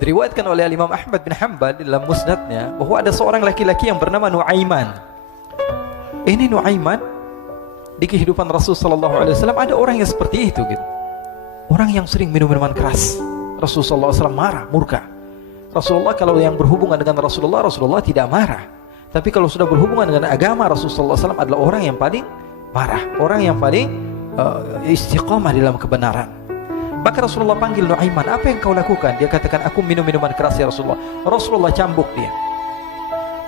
Diriwayatkan oleh Imam Ahmad bin Hanbal dalam musnadnya bahwa ada seorang laki-laki yang bernama Nuaiman. Ini Nuaiman di kehidupan Rasul sallallahu alaihi wasallam ada orang yang seperti itu gitu. Orang yang sering minum minuman keras. Rasul sallallahu alaihi wasallam marah, murka. Rasulullah kalau yang berhubungan dengan Rasulullah tidak marah. Tapi kalau sudah berhubungan dengan agama, Rasul sallallahu alaihi wasallam adalah orang yang paling marah, orang yang paling istiqamah dalam kebenaran. Maka Rasulullah panggil Nuaiman, apa yang kau lakukan? Dia katakan, aku minum minuman keras ya Rasulullah. Rasulullah cambuk dia.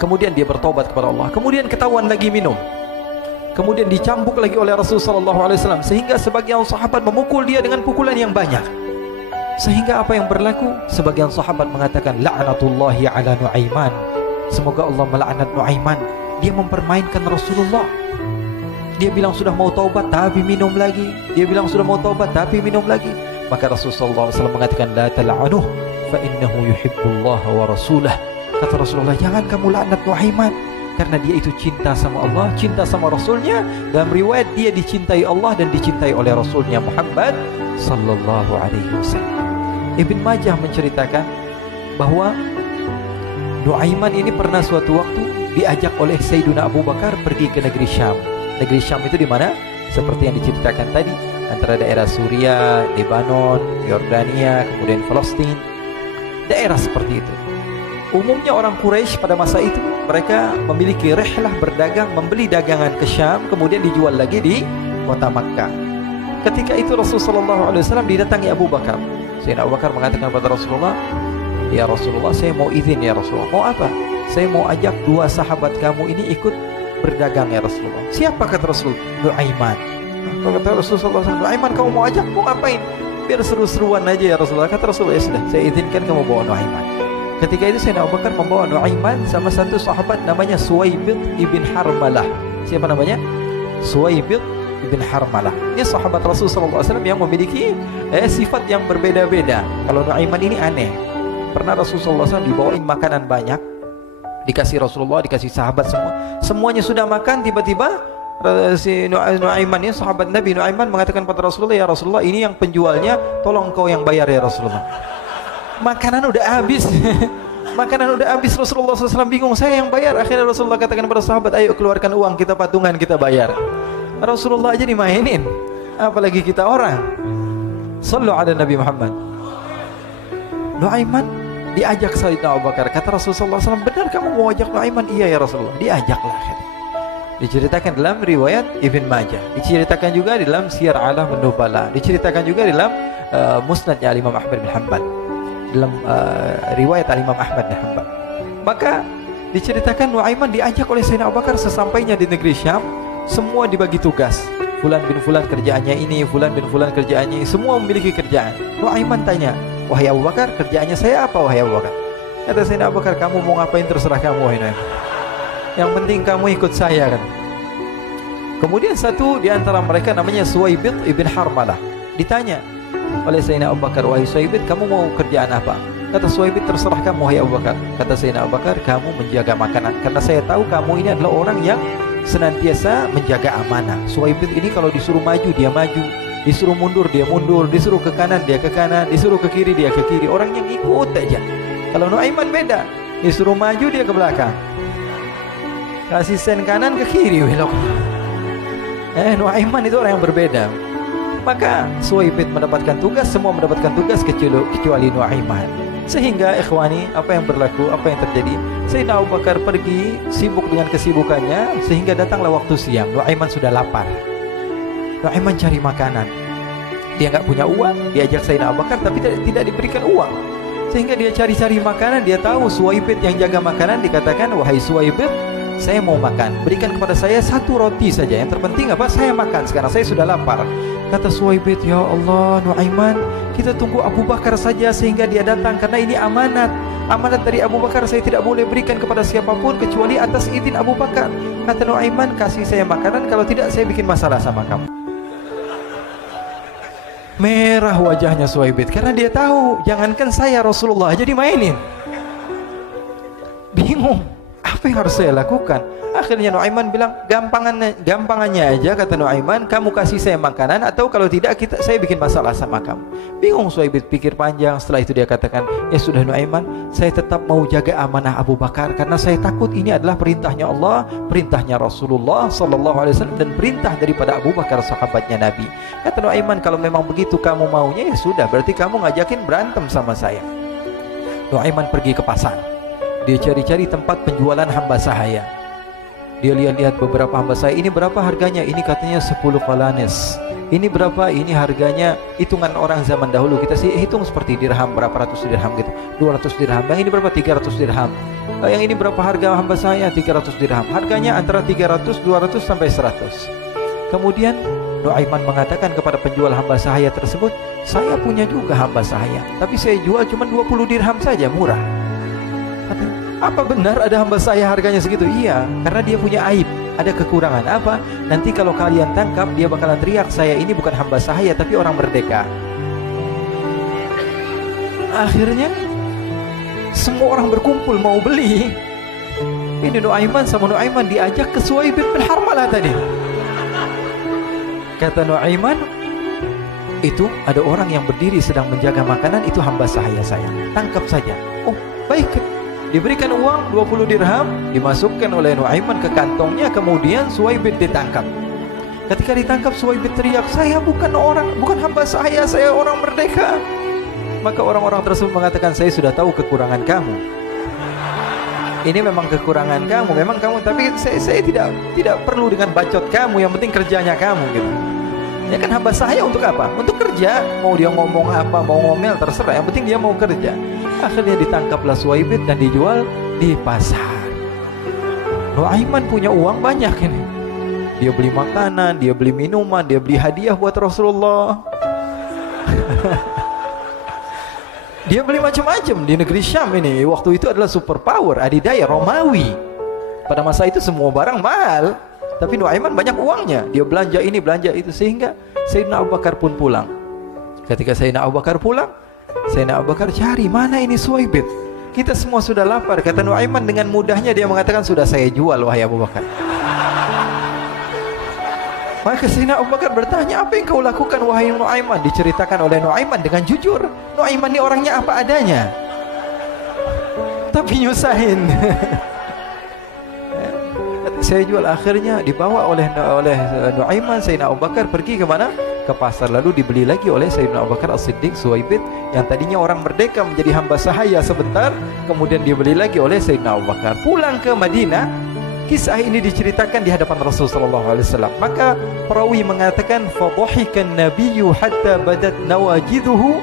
Kemudian dia bertobat kepada Allah. Kemudian ketahuan lagi minum. Kemudian dicambuk lagi oleh Rasul sallallahu alaihi wasallam, sehingga sebagian sahabat memukul dia dengan pukulan yang banyak. Sehingga apa yang berlaku? Sebagian sahabat mengatakan, la'natullahi ala Nuaiman. Semoga Allah melaknat Nuaiman. Dia mempermainkan Rasulullah. Dia bilang sudah mau taubat tapi minum lagi. Dia bilang sudah mau taubat tapi minum lagi. Maka Rasulullah SAW mengatakan, la tal'anuh fa innahu yuhibbullaha wa rasulah. Kata Rasulullah, jangan kamu laknat Nuaiman, karena dia itu cinta sama Allah, cinta sama Rasulnya. Dalam riwayat dia dicintai Allah dan dicintai oleh Rasulnya Muhammad sallallahu alaihi wasallam. Ibn Majah menceritakan bahwa Nuaiman ini pernah suatu waktu diajak oleh Sayyidina Abu Bakar pergi ke negeri Syam. Negeri Syam itu di mana? Seperti yang diceritakan tadi, antara daerah Suriah, Lebanon, Yordania, kemudian Palestina. Daerah seperti itu. Umumnya orang Quraisy pada masa itu mereka memiliki rihlah berdagang, membeli dagangan ke Syam, kemudian dijual lagi di kota Makkah. Ketika itu Rasulullah SAW didatangi Abu Bakar. Sayyidina Abu Bakar mengatakan kepada Rasulullah, ya Rasulullah, saya mau izin ya Rasulullah. Mau apa? Saya mau ajak dua sahabat kamu ini ikut berdagang ya Rasulullah. Siapa kata Rasul? Nuaiman. Kata Rasulullah, Nuaiman kamu mau ajak, mau ngapain? Biar seru-seruan aja ya Rasulullah. Kata Rasulullah, ya sudah, saya izinkan kamu bawa Nuaiman. Ketika itu Sayyidina Abu Bakar membawa Nuaiman sama satu sahabat namanya Suwaibid ibn Harmalah. Siapa namanya? Suwaibid ibn Harmalah. Ini sahabat Rasul sallallahu alaihi wasallam yang memiliki sifat yang berbeda-beda. Kalau Nuaiman ini aneh. Pernah Rasul sallallahu alaihi wasallam dibawain makanan banyak, dikasih Rasulullah, dikasih sahabat semua. Semuanya sudah makan, tiba-tiba si Nuaiman ini sahabat Nabi Nuaiman mengatakan kepada Rasulullah, ya Rasulullah, ini yang penjualnya, tolong kau yang bayar ya Rasulullah. Makanan udah habis. Makanan udah habis. Rasulullah SAW bingung, saya yang bayar. Akhirnya Rasulullah katakan kepada sahabat, ayo keluarkan uang, kita patungan, kita bayar. Rasulullah aja dimainin, apalagi kita orang. Sallu ala Nabi Muhammad. Nuaiman diajak Sayyidina Abu Bakar. Kata Rasulullah SAW, benar kamu mau ajak Nuaiman? Iya ya Rasulullah. Diajaklah. Diceritakan dalam riwayat Ibn Majah, diceritakan juga di dalam Siyar A'lam Nubala, diceritakan juga di dalam musnadnya Imam Ahmad bin Hanbal, dalam riwayat Imam Ahmad bin Hanbal. Maka diceritakan Nuaiman diajak oleh Sayyidina Abu Bakar. Sesampainya di negeri Syam, semua dibagi tugas. Fulan bin Fulan kerjaannya ini, Fulan bin Fulan kerjaannya ini, semua memiliki kerjaan. Nuaiman tanya, wahai Abu Bakar, kerjaannya saya apa wahai Abu Bakar? Kata Sayyidina Abu Bakar, kamu mau ngapain terserah kamu wahai Nuaiman. Yang penting kamu ikut saya kan. Kemudian satu di antara mereka namanya Suwaibid ibn Harmalah ditanya oleh Sayyidina Abu Bakar, wahai Suwaibid, kamu mau kerjaan apa? Kata Suwaibid, terserah kamu wahai Abu Bakar. Kata Sayyidina Abu Bakar, kamu menjaga makanan, karena saya tahu kamu ini adalah orang yang senantiasa menjaga amanah. Suwaibid ini kalau disuruh maju dia maju, disuruh mundur dia mundur, disuruh ke kanan dia ke kanan, disuruh ke kiri dia ke kiri. Orang yang ikut aja. Kalau Nuaiman beda, disuruh maju dia ke belakang, kasih sen kanan ke kiri belok. Nuaiman itu orang yang berbeda. Maka Suwaibid mendapatkan tugas, semua mendapatkan tugas kecuali Nuaiman. Sehingga ikhwani, apa yang berlaku, apa yang terjadi? Sayyidina Abu Bakar pergi sibuk dengan kesibukannya, sehingga datanglah waktu siang. Nuaiman sudah lapar. Nuaiman cari makanan. Dia nggak punya uang, diajak Sayyidina Abu Bakar tapi tidak diberikan uang. Sehingga dia cari-cari makanan. Dia tahu Suwaibid yang jaga makanan, dikatakan, wahai Suwaibid, saya mau makan, berikan kepada saya satu roti saja. Yang terpenting apa? Saya makan sekarang, saya sudah lapar. Kata Suwaibid, ya Allah Nuaiman, kita tunggu Abu Bakar saja sehingga dia datang, karena ini amanat. Amanat dari Abu Bakar, saya tidak boleh berikan kepada siapapun kecuali atas izin Abu Bakar. Kata Nuaiman, kasih saya makanan, kalau tidak saya bikin masalah sama kamu. Merah wajahnya Suwaibid, karena dia tahu jangankan saya, Rasulullah aja dimainin. Bingung, apa Apa yang harus saya lakukan? Akhirnya Nuaiman bilang, gampangannya aja, kata Nuaiman, kamu kasih saya makanan, atau kalau tidak saya bikin masalah sama kamu. Bingung Suhaib pikir panjang. Setelah itu dia katakan, ya sudah Nuaiman, saya tetap mau jaga amanah Abu Bakar, karena saya takut ini adalah perintahnya Allah, perintahnya Rasulullah SAW, dan perintah daripada Abu Bakar sahabatnya Nabi. Kata Nuaiman, kalau memang begitu kamu maunya, ya sudah, berarti kamu ngajakin berantem sama saya. Nuaiman pergi ke pasar. Dia cari-cari tempat penjualan hamba sahaya. Dia lihat-lihat beberapa hamba sahaya. Ini berapa harganya? Ini katanya 10 qalanes. Ini berapa? Ini harganya hitungan orang zaman dahulu. Kita sih hitung seperti dirham, berapa ratus dirham gitu. 200 dirham. Yang ini berapa? 300 dirham. Yang ini berapa harga hamba sahaya? 300 dirham. Harganya antara 300, 200 sampai 100. Kemudian Nuaiman mengatakan kepada penjual hamba sahaya tersebut, saya punya juga hamba sahaya, tapi saya jual cuma 20 dirham saja, murah. Katanya, apa benar ada hamba saya harganya segitu? Iya, karena dia punya aib, ada kekurangan. Apa? Nanti kalau kalian tangkap, dia bakalan teriak, saya ini bukan hamba sahaya tapi orang merdeka. Akhirnya semua orang berkumpul mau beli. Ini Nuaiman sama Nuaiman diajak ke Suhaib bin Harmalah tadi. Kata Nuaiman, itu ada orang yang berdiri sedang menjaga makanan, itu hamba sahaya saya, tangkap saja. Oh baik. Diberikan uang 20 dirham, dimasukkan oleh Nuaiman ke kantongnya, kemudian Suhaib ditangkap. Ketika ditangkap, Suhaib teriak, saya bukan hamba saya orang merdeka. Maka orang-orang tersebut mengatakan, saya sudah tahu kekurangan kamu. Ini memang kekurangan kamu, memang kamu, tapi saya tidak perlu dengan bacot kamu, yang penting kerjanya kamu gitu. Ya kan hamba saya untuk apa? Untuk kerja. Mau dia ngomong apa, mau ngomel, terserah, yang penting dia mau kerja. Akhirnya ditangkaplah Suhaib dan dijual di pasar. Nuaiman punya uang banyak ini. Dia beli makanan, dia beli minuman, dia beli hadiah buat Rasulullah. Dia beli macam-macam di negeri Syam ini. Waktu itu adalah superpower, adidaya Romawi. Pada masa itu semua barang mahal, tapi Nuaiman banyak uangnya. Dia belanja ini, belanja itu, sehingga Sayyidina Abu Bakar pun pulang. Ketika Sayyidina Abu Bakar pulang, Sayyidina Abu Bakar cari, mana ini Suhaib? Kita semua sudah lapar. Kata Nuaiman dengan mudahnya dia mengatakan, sudah saya jual wahai Abu Bakar. Maka Sayyidina Abu Bakar bertanya, apa yang kau lakukan wahai Nuaiman? Diceritakan oleh Nuaiman dengan jujur. Nuaiman ini orangnya apa adanya, tapi nyusahin. Saya jual. Akhirnya dibawa oleh Nuaiman, Sayyidina Abu Bakar pergi ke mana? Ke pasar. Lalu dibeli lagi oleh Sayyidina Abu Bakar As-Siddiq Suhaib, yang tadinya orang merdeka menjadi hamba sahaya sebentar, kemudian dibeli lagi oleh Sayyidina Abu Bakar. Pulang ke Madinah, kisah ini diceritakan di hadapan Rasulullah SAW. Maka perawi mengatakan, fadhahikan nabiyyu hatta badat nawajiduhu.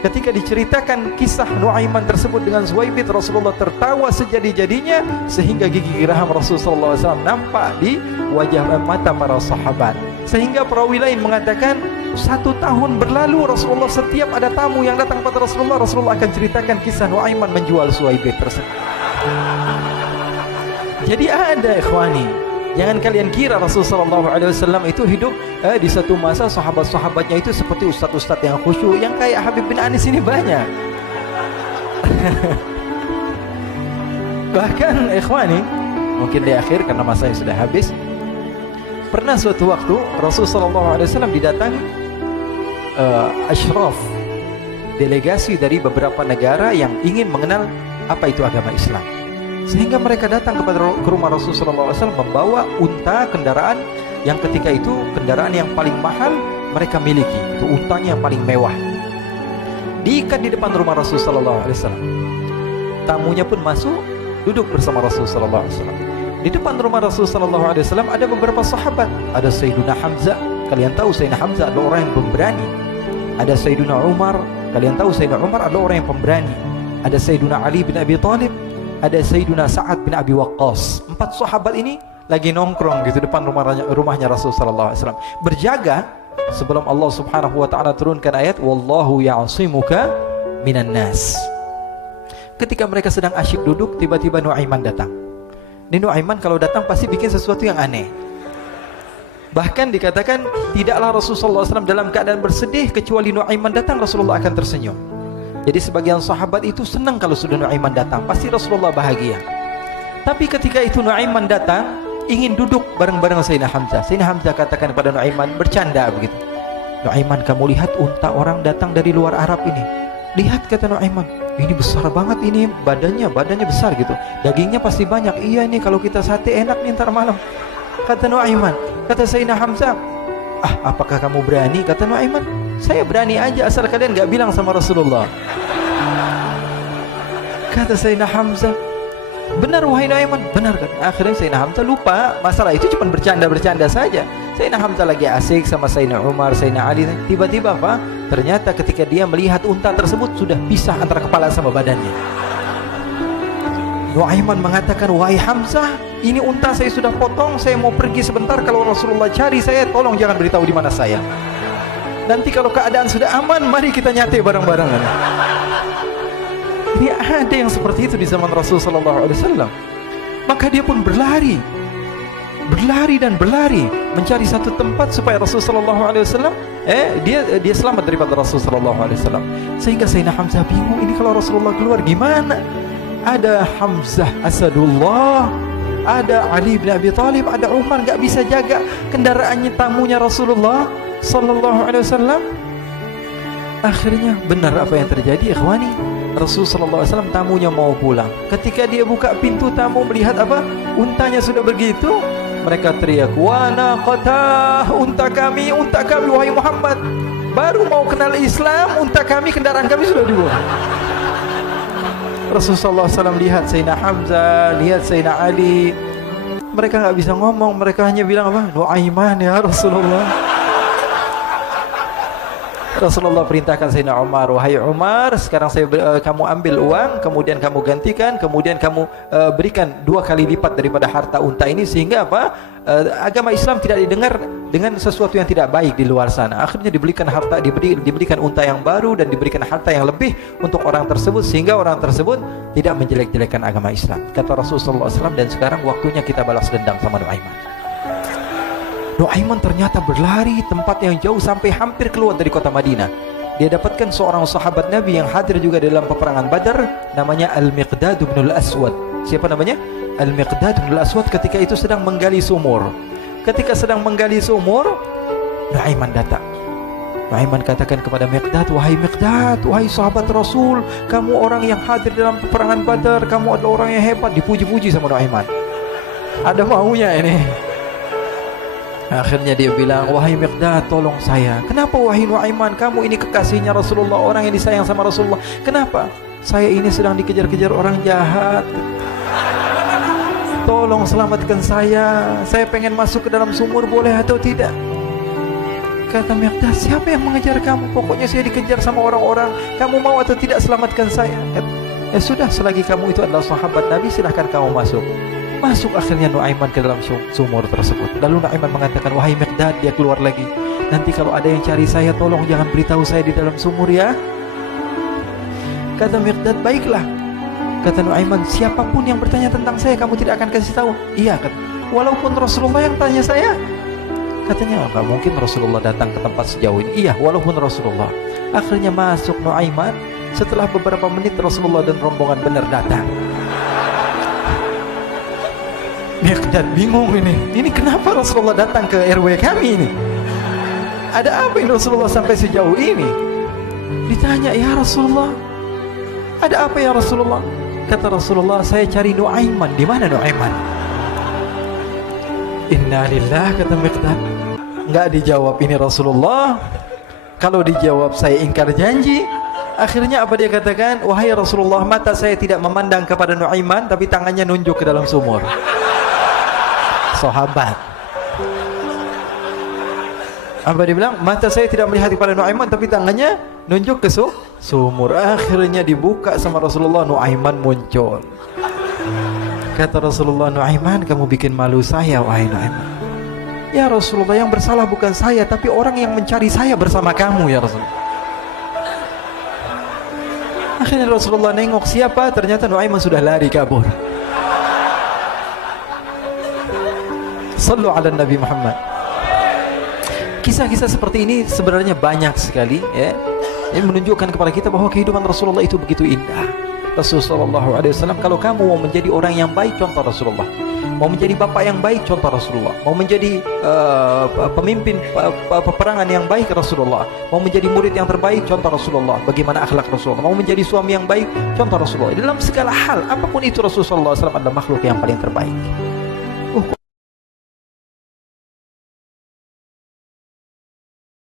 Ketika diceritakan kisah Nuaiman tersebut dengan Suhaib, Rasulullah tertawa sejadi-jadinya, sehingga gigi geraham Rasulullah SAW nampak di wajah mata para sahabat. Sehingga perawi lain mengatakan, 1 tahun berlalu Rasulullah, setiap ada tamu yang datang kepada Rasulullah akan ceritakan kisah Nuaiman menjual Suhaib tersebut. Jadi ada ikhwani, jangan kalian kira Rasulullah SAW itu hidup di satu masa sahabat-sahabatnya itu seperti ustadz-ustadz yang khusyuk, yang kayak Habib bin Anis ini banyak. Bahkan ikhwani, mungkin di akhir karena masanya sudah habis, pernah suatu waktu Rasulullah SAW didatangi asyraf, delegasi dari beberapa negara yang ingin mengenal apa itu agama Islam. Sehingga mereka datang ke rumah Rasulullah SAW membawa unta, kendaraan yang ketika itu kendaraan yang paling mahal mereka miliki. Itu untanya yang paling mewah. Diikat di depan rumah Rasulullah SAW. Tamunya pun masuk, duduk bersama Rasulullah SAW. Di depan rumah Rasulullah SAW ada beberapa sahabat. Ada Sayyiduna Hamzah. Kalian tahu Sayyidina Hamzah adalah orang yang pemberani. Ada Sayyiduna Umar. Kalian tahu Sayyidina Umar adalah orang yang pemberani. Ada Sayyiduna Ali bin Abi Thalib. Ada Sayyiduna Sa'ad bin Abi Waqqas. 4 sahabat ini lagi nongkrong gitu depan rumahnya Rasulullah SAW, berjaga sebelum Allah Subhanahu wa taala turunkan ayat wallahu ya'simuka minan nas. Ketika mereka sedang asyik duduk, tiba-tiba Nuaiman datang. Ini Nuaiman kalau datang pasti bikin sesuatu yang aneh. Bahkan dikatakan tidaklah Rasulullah SAW dalam keadaan bersedih, kecuali Nuaiman datang Rasulullah akan tersenyum. Jadi sebagian sahabat itu senang kalau sudah Nuaiman datang, pasti Rasulullah bahagia. Tapi ketika itu Nuaiman datang, ingin duduk bareng-bareng Sayyidina Hamzah. Sayyidina Hamzah katakan kepada Nuaiman, bercanda begitu. Nuaiman, kamu lihat unta orang datang dari luar Arab ini. Lihat, kata Nuaiman, ini besar banget, ini badannya besar gitu. Dagingnya pasti banyak. Iya, ini kalau kita sate enak nih ntar malam. Kata Nuaiman. Kata Sayyidina Hamzah, apakah kamu berani? Kata Nuaiman, saya berani aja asal kalian gak bilang sama Rasulullah. Kata Sayyidina Hamzah, benar wahai Nuaiman, benar kan? Akhirnya Sayyidina Hamzah lupa masalah itu, cuma bercanda-bercanda saja. Sayyidina Hamzah lagi asik sama Sayyidina Umar, Sayyidina Ali. Tiba-tiba apa? Ternyata ketika dia melihat unta tersebut sudah pisah antara kepala sama badannya. Nuaiman mengatakan, wahai Hamzah, ini unta saya sudah potong, saya mau pergi sebentar. Kalau Rasulullah cari saya, tolong jangan beritahu di mana saya. Nanti kalau keadaan sudah aman, mari kita nyate bareng-barengan. Ini ada yang seperti itu di zaman Rasulullah SAW. Maka dia pun berlari dan berlari mencari satu tempat supaya Rasulullah SAW dia selamat daripada Rasulullah SAW. Sehingga Sayyidina Hamzah bingung, ini kalau Rasulullah keluar gimana? Ada Hamzah Asadullah, ada Ali bin Abi Thalib, ada Umar, gak bisa jaga kendaraannya, tamunya Rasulullah Sallallahu Alaihi Wasallam. Akhirnya benar apa yang terjadi, ikhwani. Rasulullah SAW tamunya mau pulang. Ketika dia buka pintu, tamu melihat apa? Untanya sudah begitu. Mereka teriak, wana qata, unta kami wahai Muhammad. Baru mau kenal Islam, unta kami, kendaraan kami sudah dibuang. Rasulullah SAW lihat Sayyidina Hamzah, lihat Sayyidina Ali. Mereka nggak bisa ngomong, mereka hanya bilang apa? Nuaiman ya Rasulullah. Rasulullah perintahkan Sayyidina Umar, wahai Umar, sekarang kamu ambil uang, kemudian kamu gantikan, kemudian kamu berikan 2 kali lipat daripada harta unta ini, sehingga apa? Agama Islam tidak didengar dengan sesuatu yang tidak baik di luar sana. Akhirnya diberikan harta, diberikan unta yang baru dan diberikan harta yang lebih untuk orang tersebut, sehingga orang tersebut tidak menjelek-jelekan agama Islam. Kata Rasulullah SAW, dan sekarang waktunya kita balas dendam sama Nuaiman. Nuaiman ternyata berlari tempat yang jauh sampai hampir keluar dari kota Madinah. Dia dapatkan seorang sahabat Nabi yang hadir juga dalam peperangan Badar, namanya Al-Miqdad bin Al-Aswad. Siapa namanya? Al-Miqdad bin Al-Aswad ketika itu sedang menggali sumur. Ketika sedang menggali sumur, Nuaiman datang. Nuaiman katakan kepada Miqdad, wahai Miqdad, wahai sahabat Rasul, kamu orang yang hadir dalam peperangan Badar, kamu adalah orang yang hebat. Dipuji-puji sama Nuaiman. Ada maunya ini. Akhirnya dia bilang, wahai Miqdad, tolong saya. Kenapa wahai Nuaiman? Kamu ini kekasihnya Rasulullah, orang yang disayang sama Rasulullah. Kenapa? Saya ini sedang dikejar-kejar orang jahat. Tolong selamatkan saya. Saya pengen masuk ke dalam sumur, boleh atau tidak? Kata Miqdad, siapa yang mengejar kamu? Pokoknya saya dikejar sama orang-orang. Kamu mau atau tidak selamatkan saya? Ya sudah, selagi kamu itu adalah sahabat Nabi, silahkan kamu masuk. Masuk akhirnya Nuaiman ke dalam sumur tersebut. Lalu Nuaiman mengatakan, wahai Miqdad, dia keluar lagi. Nanti kalau ada yang cari saya, tolong jangan beritahu saya di dalam sumur ya. Kata Miqdad, baiklah. Kata Nuaiman, siapapun yang bertanya tentang saya, kamu tidak akan kasih tahu. Iya, walaupun Rasulullah yang tanya saya. Katanya, enggak mungkin Rasulullah datang ke tempat sejauh ini. Iya, walaupun Rasulullah. Akhirnya masuk Nuaiman. Setelah beberapa menit, Rasulullah dan rombongan benar datang. Miqdad bingung ini. Ini kenapa Rasulullah datang ke RW kami ini? Ada apa ini Rasulullah sampai sejauh ini? Ditanya, ya Rasulullah, ada apa ya Rasulullah? Kata Rasulullah, saya cari Nuaiman. Di mana Nuaiman? Innalillah, kata Miqdad. Enggak dijawab ini Rasulullah. Kalau dijawab saya ingkar janji. Akhirnya apa dia katakan? Wahai Rasulullah, mata saya tidak memandang kepada Nuaiman, tapi tangannya nunjuk ke dalam sumur. Sahabat. Apa dia bilang? Mata saya tidak melihat kepada Nuaiman, tapi tangannya nunjuk ke sumur. Akhirnya dibuka sama Rasulullah, Nuaiman muncul. Kata Rasulullah, Nuaiman, kamu bikin malu saya, wahai Nuaiman. Ya Rasulullah, yang bersalah bukan saya, tapi orang yang mencari saya bersama kamu ya Rasulullah. Akhirnya Rasulullah nengok siapa, ternyata Nuaiman sudah lari kabur. Sallu ala Nabi Muhammad. Kisah-kisah seperti ini sebenarnya banyak sekali ya. Ini menunjukkan kepada kita bahwa kehidupan Rasulullah itu begitu indah. Rasulullah SAW, kalau kamu mau menjadi orang yang baik, contoh Rasulullah. Mau menjadi bapak yang baik, contoh Rasulullah. Mau menjadi pemimpin peperangan yang baik, Rasulullah. Mau menjadi murid yang terbaik, contoh Rasulullah. Bagaimana akhlak Rasulullah. Mau menjadi suami yang baik, contoh Rasulullah. Dalam segala hal, apapun itu, Rasulullah SAW adalah makhluk yang paling terbaik.